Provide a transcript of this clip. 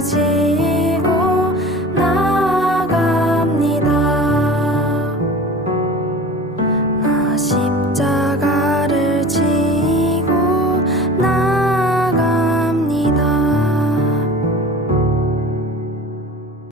记